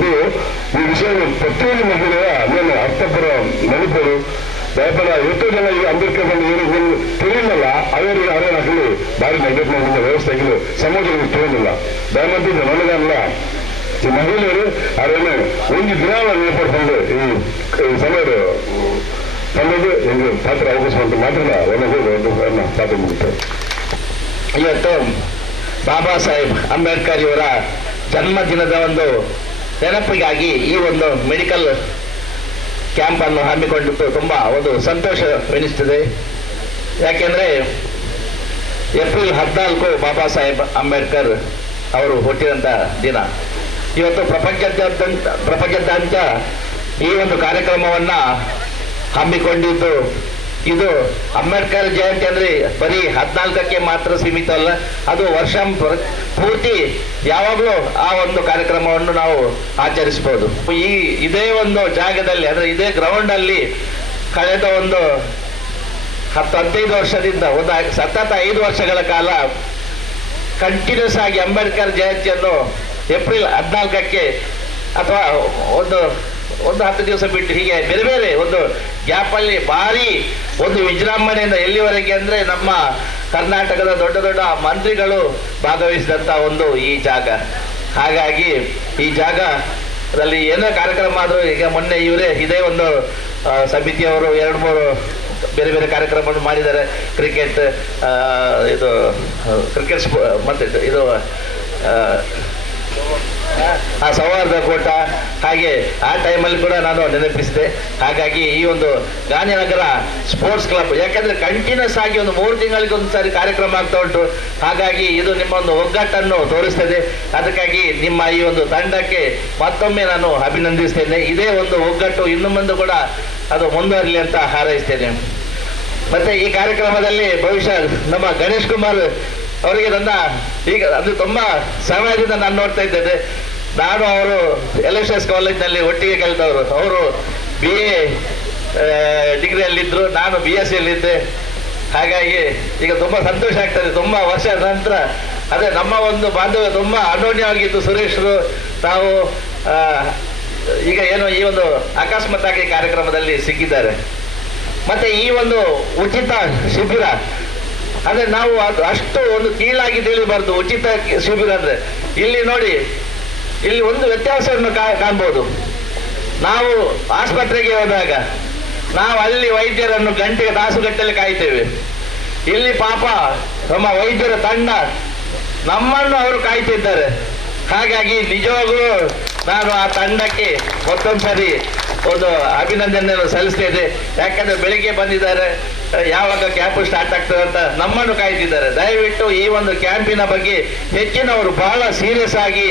ನೀವು ಈ ವಿಷಯ ಪ್ರತಿಯೊಂದು ಮಹಿಳೆಯ ಮೇಲೆ ಅರ್ಥಪರ ನೆನಪರು ದಯಪಡ ಎಷ್ಟೋ ಜನ ಈ ಅಂಬೇಡ್ಕರ್ ಬಂದು ಏನು ತಿಳಿಯಲ್ಲ ಅವರೇ ಹಾಕಲು ಭಾರಿ ನೆಗೆಟಿವ್ ವ್ಯವಸ್ಥೆಗಳು ಸಮಾಜದಲ್ಲಿ ತಿಳಿದಿಲ್ಲ. ದಯಮಂದಿ ನನಗಲ್ಲ ಈ ಮಹಿಳೆಯರು ಅವರನ್ನು ಒಂದು ದಿನ ನೆನಪಡ್ಕೊಂಡು ಈ ಸಮಯದ ತಂದದ್ದು ಎಂದು ಪಾತ್ರ ಅವಕಾಶ ಮಾತ್ರ ಸಾಧ್ಯ ಮುಗಿತಾರೆ. ಇವತ್ತು ಬಾಬಾ ಸಾಹೇಬ್ ಅಂಬೇಡ್ಕರ್ ಇವರ ಜನ್ಮದಿನದ ಒಂದು ನೆನಪಿಗಾಗಿ ಈ ಒಂದು ಮೆಡಿಕಲ್ ಕ್ಯಾಂಪ್ ಅನ್ನು ಹಮ್ಮಿಕೊಂಡಿದ್ದು ತುಂಬಾ ಒಂದು ಸಂತೋಷವೆನಿಸುತ್ತದೆ. ಯಾಕೆಂದ್ರೆ ಏಪ್ರಿಲ್ 14 ಬಾಬಾ ಸಾಹೇಬ್ ಅಂಬೇಡ್ಕರ್ ಅವರು ಹುಟ್ಟಿದಂತ ದಿನ. ಇವತ್ತು ಪ್ರಪಂಚದಾದ್ಯಂತ ಈ ಒಂದು ಕಾರ್ಯಕ್ರಮವನ್ನ ಹಮ್ಮಿಕೊಂಡಿದ್ದು ಇದು ಅಂಬೇಡ್ಕರ್ ಜಯಂತಿ ಅಂದ್ರೆ ಬರೀ 14ಕ್ಕೆ ಮಾತ್ರ ಸೀಮಿತ ಅಲ್ಲ, ಅದು ವರ್ಷ ಪೂರ್ತಿ ಯಾವಾಗಲೂ ಆ ಒಂದು ಕಾರ್ಯಕ್ರಮವನ್ನು ನಾವು ಆಚರಿಸಬಹುದು. ಇದೇ ಒಂದು ಜಾಗದಲ್ಲಿ ಅಂದ್ರೆ ಇದೇ ಗ್ರೌಂಡ್ ಅಲ್ಲಿ ಕಳೆದ ಒಂದು 10-15 ವರ್ಷದಿಂದ ಒಂದು ಸತತ 5 ವರ್ಷಗಳ ಕಾಲ ಕಂಟಿನ್ಯೂಸ್ ಆಗಿ ಅಂಬೇಡ್ಕರ್ ಜಯಂತಿಯನ್ನು ಏಪ್ರಿಲ್ 14ಕ್ಕೆ ಅಥವಾ ಒಂದು 10 ದಿವಸ ಬಿಟ್ಟು ಹೀಗೆ ಬೇರೆ ಬೇರೆ ಒಂದು ಗ್ಯಾಪಲ್ಲಿ ಭಾರಿ ಒಂದು ವಿಜೃಂಭಣೆಯಿಂದ ಎಲ್ಲಿವರೆಗೆ ಅಂದ್ರೆ ನಮ್ಮ ಕರ್ನಾಟಕದ ದೊಡ್ಡ ದೊಡ್ಡ ಮಂತ್ರಿಗಳು ಭಾಗವಹಿಸಿದಂತ ಒಂದು ಈ ಜಾಗ. ಹಾಗಾಗಿ ಈ ಜಾಗದಲ್ಲಿ ಏನೋ ಕಾರ್ಯಕ್ರಮ ಆದರೂ ಈಗ ಮೊನ್ನೆ ಇದೇ ಒಂದು ಸಮಿತಿಯವರು 2-3 ಬೇರೆ ಬೇರೆ ಕಾರ್ಯಕ್ರಮವನ್ನು ಮಾಡಿದ್ದಾರೆ. ಕ್ರಿಕೆಟ್ ಮತ್ತೆ ಇದು ಸೌಹಾರ್ದ ಕೂಟ ಹಾಗೆ ಆ ಟೈಮಲ್ಲಿ ಕೂಡ ನಾನು ನೆನಪಿಸಿದೆ. ಹಾಗಾಗಿ ಈ ಒಂದು ಗಾಂಧಿನಗರ ಸ್ಪೋರ್ಟ್ಸ್ ಕ್ಲಬ್ ಯಾಕಂದ್ರೆ ಕಂಟಿನ್ಯೂಸ್ ಆಗಿ ಒಂದು 3 ತಿಂಗಳಿಗೆ ಒಂದು ಸಾರಿ ಕಾರ್ಯಕ್ರಮ ಆಗ್ತಾ ಉಂಟು. ಹಾಗಾಗಿ ಇದು ನಿಮ್ಮ ಒಂದು ಒಗ್ಗಟ್ಟನ್ನು ತೋರಿಸ್ತದೆ. ಅದಕ್ಕಾಗಿ ನಿಮ್ಮ ಈ ಒಂದು ತಂಡಕ್ಕೆ ಮತ್ತೊಮ್ಮೆ ನಾನು ಅಭಿನಂದಿಸ್ತೇನೆ. ಇದೇ ಒಂದು ಒಗ್ಗಟ್ಟು ಇನ್ನು ಮುಂದೆ ಕೂಡ ಅದು ಮುಂದುವರಲಿ ಅಂತ ಹಾರೈಸ್ತೇನೆ. ಮತ್ತೆ ಈ ಕಾರ್ಯಕ್ರಮದಲ್ಲಿ ಬಹುಶಃ ನಮ್ಮ ಗಣೇಶ್ ಕುಮಾರ್ ಅವರಿಗೆ ನನ್ನ ಈಗ ಅದು ತುಂಬಾ ಸಮಯದಿಂದ ನಾನು ನೋಡ್ತಾ ಇದ್ದೇನೆ. ನಾನು ಅವರು LSS ಕಾಲೇಜ್ನಲ್ಲಿ ಒಟ್ಟಿಗೆ ಕಲಿತವರು. ಅವರು BA ಡಿಗ್ರಿಯಲ್ಲಿದ್ದರು, ನಾನು BSc ಯಲ್ಲಿದ್ದೆ. ಹಾಗಾಗಿ ಈಗ ತುಂಬಾ ಸಂತೋಷ ಆಗ್ತದೆ. ತುಂಬಾ ವರ್ಷದ ನಂತರ ಅದೇ ನಮ್ಮ ಒಂದು ಬಾಂಧವ್ಯ ತುಂಬಾ ಅನ್ಯೋನ್ಯವಾಗಿತ್ತು. ಸುರೇಶ್ರು ನಾವು ಈಗ ಏನು ಈ ಒಂದು ಅಕಸ್ಮಾತ್ತಾಗಿ ಕಾರ್ಯಕ್ರಮದಲ್ಲಿ ಸಿಕ್ಕಿದ್ದಾರೆ. ಮತ್ತೆ ಈ ಒಂದು ಉಚಿತ ಶಿಬಿರ ಅಂದ್ರೆ ನಾವು ಅದು ಅಷ್ಟು ಒಂದು ಕೀಳಾಗಿ ತಿಳಿಬಾರ್ದು. ಉಚಿತ ಶಿಬಿರ ಅಂದ್ರೆ ಇಲ್ಲಿ ನೋಡಿ, ಇಲ್ಲಿ ಒಂದು ವ್ಯತ್ಯಾಸವನ್ನು ಕಾಣ್ಬೋದು. ನಾವು ಆಸ್ಪತ್ರೆಗೆ ಹೋದಾಗ ನಾವು ಅಲ್ಲಿ ವೈದ್ಯರನ್ನು ಗಂಟೆಗೆ ತಾಸುಗಟ್ಟಲೆ ಕಾಯ್ತೇವೆ. ಇಲ್ಲಿ ಪಾಪ ನಮ್ಮ ವೈದ್ಯರ ತಂಡ ನಮ್ಮನ್ನು ಅವರು ಕಾಯ್ತಿದ್ದಾರೆ. ಹಾಗಾಗಿ ನಿಜವಾಗೂ ನಾನು ಆ ತಂಡಕ್ಕೆ ಮತ್ತೊಂದು ಸರಿ ಒಂದು ಅಭಿನಂದನೆಯನ್ನು ಸಲ್ಲಿಸ್ತೇನೆ. ಯಾಕಂದ್ರೆ ಬೆಳಿಗ್ಗೆ ಬಂದಿದ್ದಾರೆ, ಯಾವಾಗ ಕ್ಯಾಂಪ್ ಸ್ಟಾರ್ಟ್ ಆಗ್ತದೆ ಅಂತ ನಮ್ಮನ್ನು ಕಾಯ್ತಿದ್ದಾರೆ. ದಯವಿಟ್ಟು ಈ ಒಂದು ಕ್ಯಾಂಪಿನ ಬಗ್ಗೆ ಹೆಚ್ಚಿನವರು ಬಹಳ ಸೀರಿಯಸ್ ಆಗಿ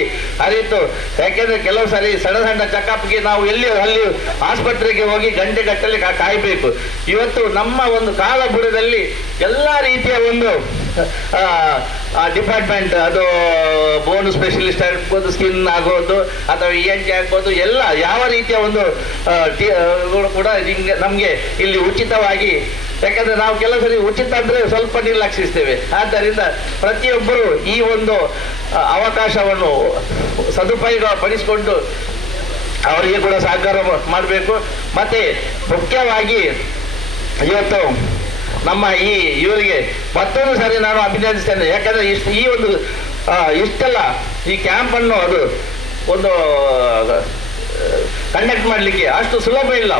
ಅರಿತು, ಯಾಕೆಂದ್ರೆ ಕೆಲವು ಸರಿ ಸಣ್ಣ ಸಣ್ಣ ಚೆಕಪ್ಗೆ ನಾವು ಅಲ್ಲಿ ಆಸ್ಪತ್ರೆಗೆ ಹೋಗಿ ಗಂಟೆಗಟ್ಟಲೆ ಕಾಯಬೇಕು. ಇವತ್ತು ನಮ್ಮ ಒಂದು ಕಾಲಬುಡದಲ್ಲಿ ಎಲ್ಲ ರೀತಿಯ ಒಂದು ಡಿಪಾರ್ಟ್ಮೆಂಟ್, ಅದು ಬೋನ್ ಸ್ಪೆಷಲಿಸ್ಟ್ ಆಗ್ಬೋದು, ಸ್ಕಿನ್ ಆಗೋದು ಅಥವಾ ENT ಆಗ್ಬೋದು, ಎಲ್ಲ ಯಾವ ರೀತಿಯ ಒಂದು ಕೂಡ ನಮಗೆ ಇಲ್ಲಿ ಉಚಿತವಾಗಿ, ಯಾಕಂದ್ರೆ ನಾವು ಕೆಲವು ಸರಿ ಉಚಿತ ಅಂದ್ರೆ ಸ್ವಲ್ಪ ನಿರ್ಲಕ್ಷಿಸ್ತೇವೆ. ಆದ್ದರಿಂದ ಪ್ರತಿಯೊಬ್ಬರು ಈ ಒಂದು ಅವಕಾಶವನ್ನು ಸದುಪಯೋಗ ಪಡಿಸಿಕೊಂಡು ಅವರಿಗೆ ಕೂಡ ಸಹಕಾರ ಮಾಡಬೇಕು. ಮತ್ತೆ ಮುಖ್ಯವಾಗಿ ಇವತ್ತು ನಮ್ಮ ಇವರಿಗೆ ಮತ್ತೊಂದು ಸಾರಿ ನಾನು ಅಭಿನಂದಿಸ್ತೇನೆ. ಯಾಕಂದ್ರೆ ಈ ಒಂದು ಇಷ್ಟೆಲ್ಲ ಈ ಕ್ಯಾಂಪ್ ಅನ್ನು ಅದು ಒಂದು ಕಂಡಕ್ಟ್ ಮಾಡಲಿಕ್ಕೆ ಅಷ್ಟು ಸುಲಭ ಇಲ್ಲ.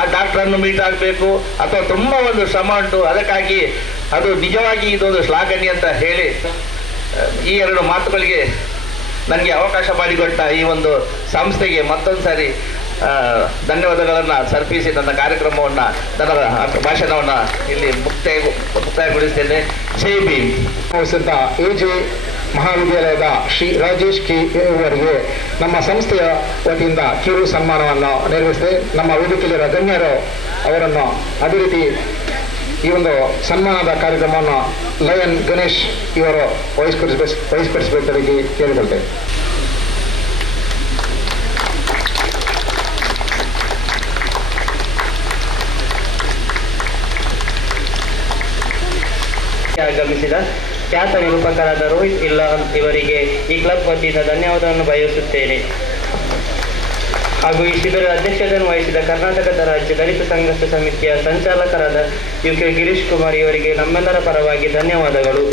ಆ ಡಾಕ್ಟರನ್ನು ಮೀಟ್ ಆಗಬೇಕು ಅಥವಾ ತುಂಬ ಒಂದು ಶ್ರಮ ಉಂಟು. ಅದಕ್ಕಾಗಿ ಅದು ನಿಜವಾಗಿ ಇದೊಂದು ಶ್ಲಾಘನೀಯ ಅಂತ ಹೇಳಿ ಈ ಎರಡು ಮಾತುಗಳಿಗೆ ನನಗೆ ಅವಕಾಶ ಮಾಡಿಕೊಟ್ಟ ಈ ಒಂದು ಸಂಸ್ಥೆಗೆ ಮತ್ತೊಂದು ಸಾರಿ ಧನ್ಯವಾದಗಳನ್ನು ಸರ್ಪಿಸಿ ನನ್ನ ಕಾರ್ಯಕ್ರಮವನ್ನು, ನನ್ನ ಭಾಷಣವನ್ನು ಇಲ್ಲಿ ಮುಕ್ತಾಯಗೊಳಿಸ್ತೇನೆ. ಜೈ ಭೀಮ್. AJ ಮಹಾವಿದ್ಯಾಲಯದ ಶ್ರೀ ರಾಜೇಶ್ ಕೆ ಅವರಿಗೆ ನಮ್ಮ ಸಂಸ್ಥೆಯ ವತಿಯಿಂದ ಕಿರು ಸನ್ಮಾನವನ್ನು ನೆರವೇರಿಸಿದೆ. ನಮ್ಮ ವೇದಿಕೆಯಲ್ಲಿರುವ ಗಣ್ಯರು ಅವರನ್ನು ಅದೇ ರೀತಿ ಈ ಒಂದು ಸನ್ಮಾನದ ಕಾರ್ಯಕ್ರಮವನ್ನು ಲಯನ್ ಗಣೇಶ್ ಇವರು ವಹಿಸಿಕೊಡಿಸಬೇಕಾಗಿ ಕೇಳಿಕೊಳ್ತೇವೆ. ಆಗಮಿಸಿದ ಖ್ಯಾತ ನಿರೂಪಕರಾದ ರೋಹಿತ್ ಇಲ್ಲಾಲ್ ಇವರಿಗೆ ಈ ಕ್ಲಬ್ ವತಿಯಿಂದ ಧನ್ಯವಾದವನ್ನು ಬಯಸುತ್ತೇನೆ. ಹಾಗೂ ಈ ಶಿಬಿರದ ಅಧ್ಯಕ್ಷತೆಯನ್ನು ವಹಿಸಿದ ಕರ್ನಾಟಕದ ರಾಜ್ಯ ದಲಿತ ಸಂಘರ್ಷ ಸಮಿತಿಯ ಸಂಚಾಲಕರಾದ UK ಗಿರೀಶ್ ಕುಮಾರ್ ಇವರಿಗೆ ನಮ್ಮೆಲ್ಲರ ಪರವಾಗಿ ಧನ್ಯವಾದಗಳು.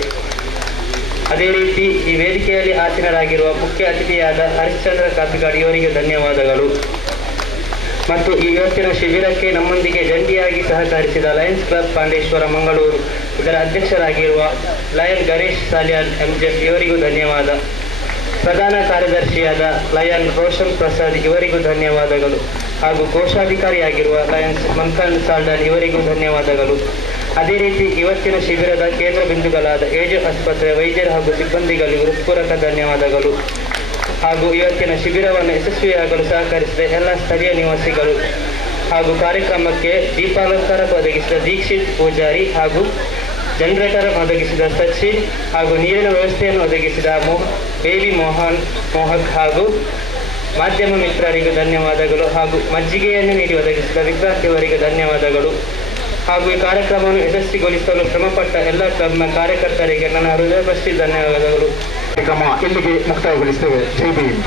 ಅದೇ ರೀತಿ ಈ ವೇದಿಕೆಯಲ್ಲಿ ಆಸೀನರಾಗಿರುವ ಮುಖ್ಯ ಅತಿಥಿಯಾದ ಹರಿಶ್ಚಂದ್ರ ಕಾಪಿಗಾಡ್ ಇವರಿಗೆ ಧನ್ಯವಾದಗಳು. ಮತ್ತು ಈ ಇವತ್ತಿನ ಶಿಬಿರಕ್ಕೆ ನಮ್ಮೊಂದಿಗೆ ಜಂಟಿಯಾಗಿ ಸಹಕರಿಸಿದ ಲಯನ್ಸ್ ಕ್ಲಬ್ ಪಾಂಡೇಶ್ವರ ಮಂಗಳೂರು ಇದರ ಅಧ್ಯಕ್ಷರಾಗಿರುವ ಲಯನ್ ಗಣೇಶ್ ಸಾಲಿಯಾನ್ MJF ಇವರಿಗೂ ಧನ್ಯವಾದ. ಪ್ರಧಾನ ಕಾರ್ಯದರ್ಶಿಯಾದ ಲಯನ್ ರೋಷನ್ ಪ್ರಸಾದ್ ಇವರಿಗೂ ಧನ್ಯವಾದಗಳು. ಹಾಗೂ ಕೋಶಾಧಿಕಾರಿಯಾಗಿರುವ ಲಯನ್ಸ್ ಮನ್ಕಂಡ್ ಸಾಲ್ಡನ್ ಇವರಿಗೂ ಧನ್ಯವಾದಗಳು. ಅದೇ ರೀತಿ ಇವತ್ತಿನ ಶಿಬಿರದ ಕೇಂದ್ರ ಬಿಂದುಗಳಾದ AJ ಆಸ್ಪತ್ರೆ ವೈದ್ಯರು ಹಾಗೂ ಸಿಬ್ಬಂದಿಗಳಿಗೆ ಹೃತ್ಪೂರ್ವಕ ಧನ್ಯವಾದಗಳು. ಹಾಗೂ ಇವತ್ತಿನ ಶಿಬಿರವನ್ನು ಯಶಸ್ವಿಯಾಗಲು ಸಹಕರಿಸಿದ ಎಲ್ಲ ಸ್ಥಳೀಯ ನಿವಾಸಿಗಳು ಹಾಗೂ ಕಾರ್ಯಕ್ರಮಕ್ಕೆ ದೀಪಾಲಂಕಾರ ಒದಗಿಸಿದ ದೀಕ್ಷಿತ್ ಪೂಜಾರಿ ಹಾಗೂ ಜನರೇಟರ್ ಒದಗಿಸಿದ ಸಚಿನ್ ಹಾಗೂ ನೀರಿನ ವ್ಯವಸ್ಥೆಯನ್ನು ಒದಗಿಸಿದ ಬೇಬಿ ಮೋಹಕ್ ಹಾಗೂ ಮಾಧ್ಯಮ ಮಿತ್ರರಿಗೂ ಧನ್ಯವಾದಗಳು. ಹಾಗೂ ಮಜ್ಜಿಗೆಯನ್ನು ನೀಡಿ ಒದಗಿಸಿದ ವಿಕ್ರಾಂತಿ ಅವರಿಗೆ ಧನ್ಯವಾದಗಳು. ಹಾಗೂ ಈ ಕಾರ್ಯಕ್ರಮವನ್ನು ಯಶಸ್ವಿಗೊಳಿಸಲು ಶ್ರಮಪಟ್ಟ ಎಲ್ಲ ಕ್ಲಬ್ನ ಕಾರ್ಯಕರ್ತರಿಗೆ ನನ್ನ ಹೃದಯಪೂರ್ವಕ ಧನ್ಯವಾದಗಳು. ಕಾರ್ಯಕ್ರಮ ಇಲ್ಲಿಗೆ ಮುಕ್ತಾಯಗೊಳಿಸ್ತೇವೆ. ಜೈ ಭೀಮ್.